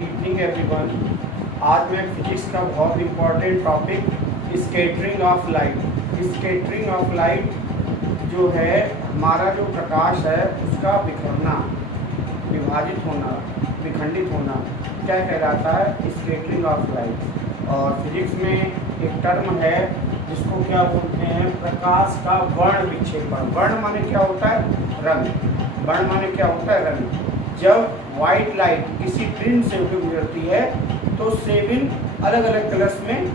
Evening everyone. आज मैं physics का बहुत important topic scattering of light. Scattering of light जो है हमारा जो प्रकाश है उसका बिखरना, विभाजित होना, विखंडित होना क्या कहलाता है? Scattering of light. और फिजिक्स में एक टर्म है जिसको क्या बोलते हैं? प्रकाश का वर्ण विक्षेपण। वर्ण माने क्या होता है? रंग। वर्ण माने क्या होता है? रंग। जब वाइट लाइट किसी प्रिज्म से होकर गुजरती है तो 7 अलग अलग कलर्स में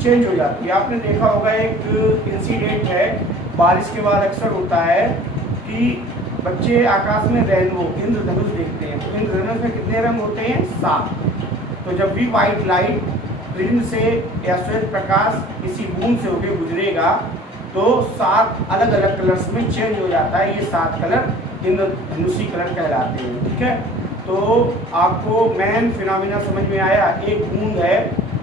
चेंज हो जाती है। आपने देखा होगा एक इंसिडेंट है, बारिश के बाद अक्सर होता है कि बच्चे आकाश में रेनबो, इंद्रधनुष देखते हैं। तो इंद्रधनुष में कितने रंग होते हैं? 7। तो जब भी वाइट लाइट प्रिज्म से या श्वेत प्रकाश किसी बूंद से होकर गुजरेगा तो 7 अलग अलग कलर्स में चेंज हो जाता है। ये 7 कलर इंद्रधनुषी कलर कहलाते हैं। ठीक है, तो आपको मेन फिनोमिना समझ में आया। एक बूंद है,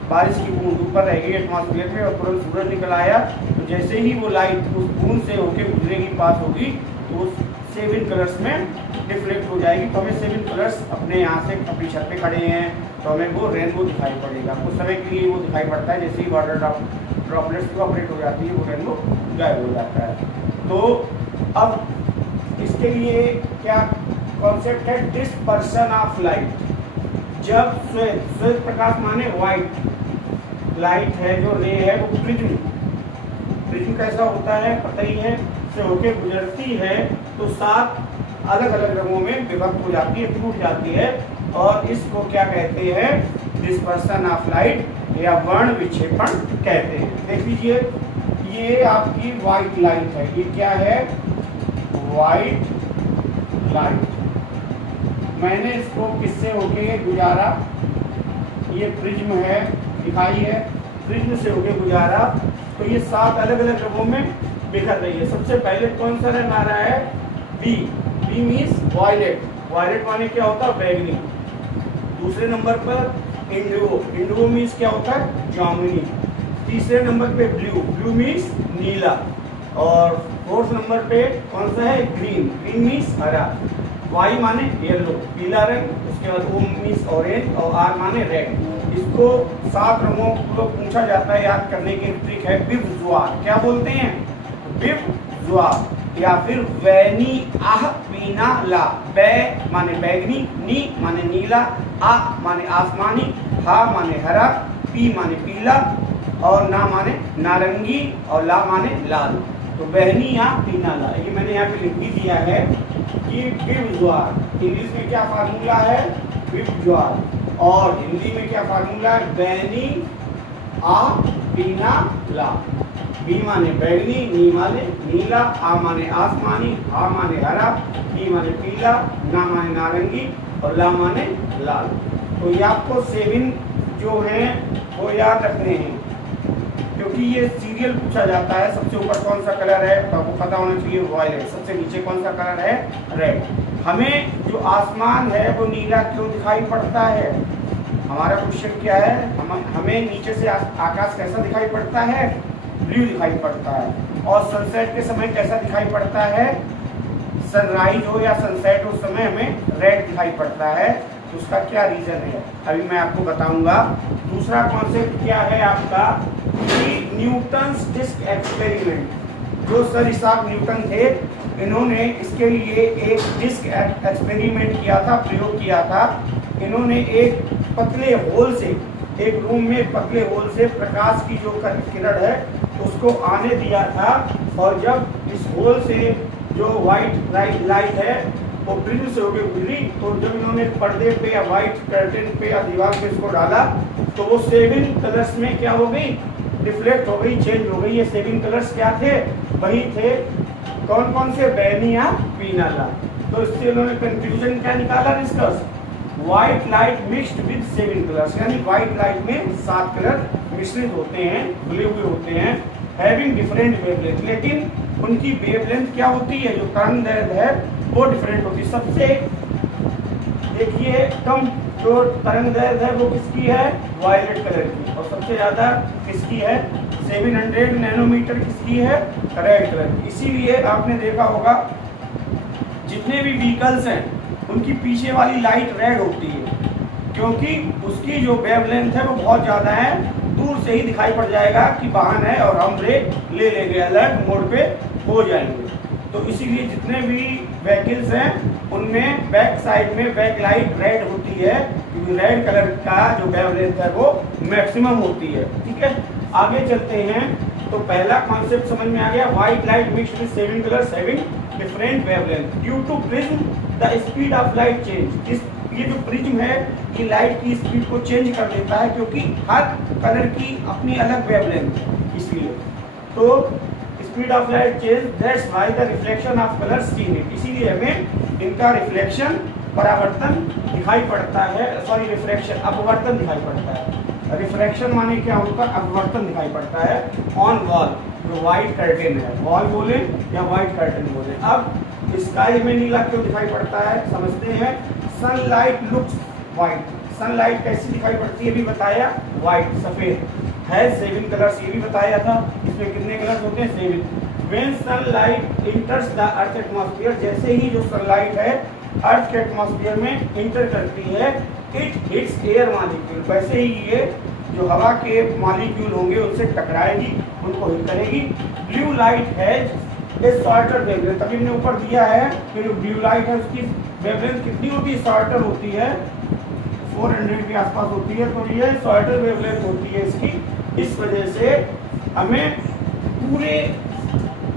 बारिश की बूंद ऊपर रहेगी एटमॉस्फेयर में और तुरंत सूरज निकल आया, तो जैसे ही वो लाइट उस बूंद से होकर गुजरेगी, पास होगी, तो उस 7 कलर्स में रिफ्लेक्ट हो जाएगी। तो हमें 7 कलर्स अपने यहाँ से अपनी छत पे खड़े हैं तो हमें वो रेनबो दिखाई पड़ेगा। कुछ समय के लिए वो दिखाई पड़ता है, जैसे ही वाटर ड्रॉपलेट्स ऑपरेट हो जाती है वो रेनबो गायब हो जाता है। तो अब इसके लिए क्या कॉन्सेप्ट है? Dispersion of light. जब श्वेत प्रकाश माने व्हाइट लाइट है, जो रे है वो प्रिज्म कैसा होता है पता ही है, से होके गुजरती है तो 7 अलग अलग रंगों में विभक्त हो जाती है, टूट जाती है, और इसको क्या कहते हैं? डिस्पर्सन ऑफ लाइट या वर्ण विक्षेपण कहते हैं। देख लीजिए, ये आपकी व्हाइट लाइट है। ये क्या है? White light. मैंने इसको किससे होके गुजारा? ये प्रिज्म है, दिखाई है, प्रिज्म से होके गुजारा तो ये 7 अलग अलग रंगों में बिखर रही है। सबसे पहले कौन सा रंग आ रहा है? B. B means violet. Violet माने क्या होता है? बैगनी। दूसरे नंबर पर इंडिगो। इंडिगो मीन्स क्या होता है? जामुनी। तीसरे नंबर पे ब्लू। ब्लू मीन्स नीला। और 4th नंबर पे कौन सा है? ग्रीन। ग्रीन मीन्स हरा। वाई माने येलो, पीला रंग। उसके बाद ओ मीन्स ऑरेंज और आर माने रेड। इसको 7 रंगों को पूछा जाता है, याद करने की ट्रिक है विबज्वार। क्या बोलते हैं? विबज्वार। या फिर वैनी आह पीना ला। बै माने बैगनी, नी माने नीला, आ माने आसमानी, हा माने हरा, पी माने पीला और ना माने नारंगी और ला माने लाल। तो बहनी या पीना ला, ये मैंने यहाँ पे लिख ही दिया है कि विबज्वार। इंग्लिश में क्या फार्मूला है? विबज्वार। और हिंदी में क्या फार्मूला है? बैनी आ पीना ला। बी माने बैगनी, नी माने नीला, आ माने आसमानी, हा माने हरा, पी माने पीला, ना माने नारंगी और ला माने लाल। तो ये आपको 7 जो हैं वो याद रखने हैं, क्योंकि ये सीरियल पूछा जाता है। सबसे ऊपर कौन सा कलर है तो आपको पता होना चाहिए, वायलेट। सबसे नीचे कौन सा कलर है? रेड। हमें जो आसमान है वो नीला क्यों दिखाई पड़ता है? हमारा क्वेश्चन क्या है? हमें नीचे से आकाश कैसा दिखाई पड़ता है? ब्लू दिखाई पड़ता है। और सनसेट के समय कैसा दिखाई पड़ता है? सनराइज हो या सनसेट हो, उस समय हमें रेड दिखाई पड़ता है। तो उसका क्या रीजन है अभी मैं आपको बताऊंगा। दूसरा कॉन्सेप्ट क्या है आपका? कि न्यूटन्स डिस्क एक्सपेरिमेंट। जो सर इसाक न्यूटन थे, इन्होंने इसके लिए एक डिस्क एक्सपेरिमेंट किया था, प्रयोग किया था। इन्होंने एक पतले होल से, एक रूम में पतले होल से प्रकाश की जो किरण है उसको आने दिया था, और जब इस होल से जो व्हाइट लाइट है वो प्रिज्म से होकर गुजरी, तो जब इन्होंने पर्दे पे या व्हाइट कर्टेन पे या दीवार पे इसको डाला तो वो 7 कलर्स में क्या हो गई? रिफ्लेक्ट हो गई, चेंज हो गई। ये 7 कलर्स क्या थे? वही थे। कौन कौन से? बैगनी या पीला ला। तो इससे उन्होंने कंक्लूजन क्या निकाला? निष्कर्ष, white light mixed with 7 colours, यानी व्हाइट लाइट में 7 कलर मिश्रित होते हैं, घुले हुए होते हैं, हैविंग डिफरेंट वेवलेंथ। लेकिन उनकी वेवलेंथ क्या होती है? जो तरंगदैर्घ्य है वो डिफरेंट होती है। सबसे देखिए कम जो तरंगदैर्घ्य है वो किसकी है? वायलेट कलर की। और सबसे ज्यादा किसकी है? 700 नैनोमीटर किसकी है? रेड कलर की। इसीलिए आपने देखा होगा जितने भी व्हीकल्स हैं उनकी पीछे वाली लाइट रेड होती है। क्योंकि उसकी जो वेवलेंथ है वो बहुत ज़्यादा है, दूर से ही दिखाई पड़ जाएगा कि वाहन है और हम ब्रेक ले लेंगे, अलर्ट मोड पे हो जाएंगे। तो इसीलिए जितने भी व्हीकल्स हैं उनमें बैक साइड में बैक लाइट रेड होती है, क्योंकि रेड कलर का जो वेवलेंथ है वो मैक्सिमम होती है। ठीक है, आगे चलते हैं। तो पहला कॉन्सेप्ट समझ में आ गया, white light mixed with seven colour seven different wavelength due to prism the speed of light change. ये जो प्रिज्म है ये लाइट की स्पीड को चेंज कर देता है, क्योंकि हर कलर की अपनी अलग वेवलेंथ है, इसलिए तो speed of light change, that's why the reflection of colour seen it. इसीलिए हमें इनका रिफ्लेक्शन परावर्तन दिखाई पड़ता है, सॉरी रिफ्लेक्शन अपवर्तन दिखाई पड़ता है। रिफ्रैक्शन माने क्या होता है, अपवर्तन दिखाई पड़ता है ऑन वॉल, जो व्हाइट कर्टेन है, वॉल बोले या व्हाइट कर्टेन बोले। अब स्काई में नीला क्यों दिखाई पड़ता है समझते हैं। सनलाइट लुक्स व्हाइट, सनलाइट कैसी दिखाई पड़ती है भी बताया, व्हाइट सफेद है। सेवन कलर्स ये भी बताया था, इसमें कितने कलर्स होते हैं, 7। When sunlight इंटर्स the earth atmosphere, जैसे ही जो सनलाइट है अर्थ के एटमॉस्फेयर में इंटर करती है, इट हिट्स एयर मॉलिक्यूल, वैसे ही ये जो हवा के मॉलिक्यूल होंगे उनसे टकराएगी, उनको हिट करेगी। ब्लू लाइट है ए शॉर्टर वेवलेंथ, तभी हमने ऊपर दिया है कि जो ब्लू लाइट है उसकी वेवलेंथ कितनी होती है, शॉर्टर होती है, 400 के आसपास होती है। तो ये शॉर्टर वेवलेंथ होती है इसकी, इस वजह से हमें पूरे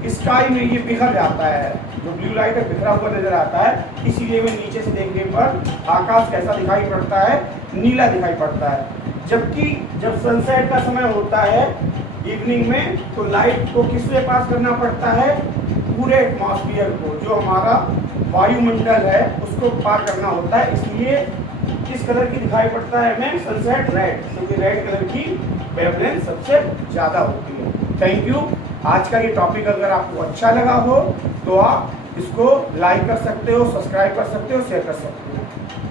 स्काई में ये बिखर जाता है, जो ब्लू लाइट है बिखरा हुआ नजर आता है। इसीलिए में नीचे से देखने पर आकाश कैसा दिखाई पड़ता है, नीला दिखाई पड़ता है। जबकि जब सनसेट का समय होता है इवनिंग में, तो लाइट को किससे पास करना पड़ता है, पूरे एटमॉस्फेयर को, जो हमारा वायुमंडल है उसको पार करना होता है। इसलिए किस कलर की दिखाई पड़ता है हमें, सनसेट रेड, क्योंकि रेड कलर की वेवलेंथ सबसे ज़्यादा होती है। Thank you. आज का ये टॉपिक अगर आपको अच्छा लगा हो तो आप इसको लाइक कर सकते हो, सब्सक्राइब कर सकते हो, शेयर कर सकते हो।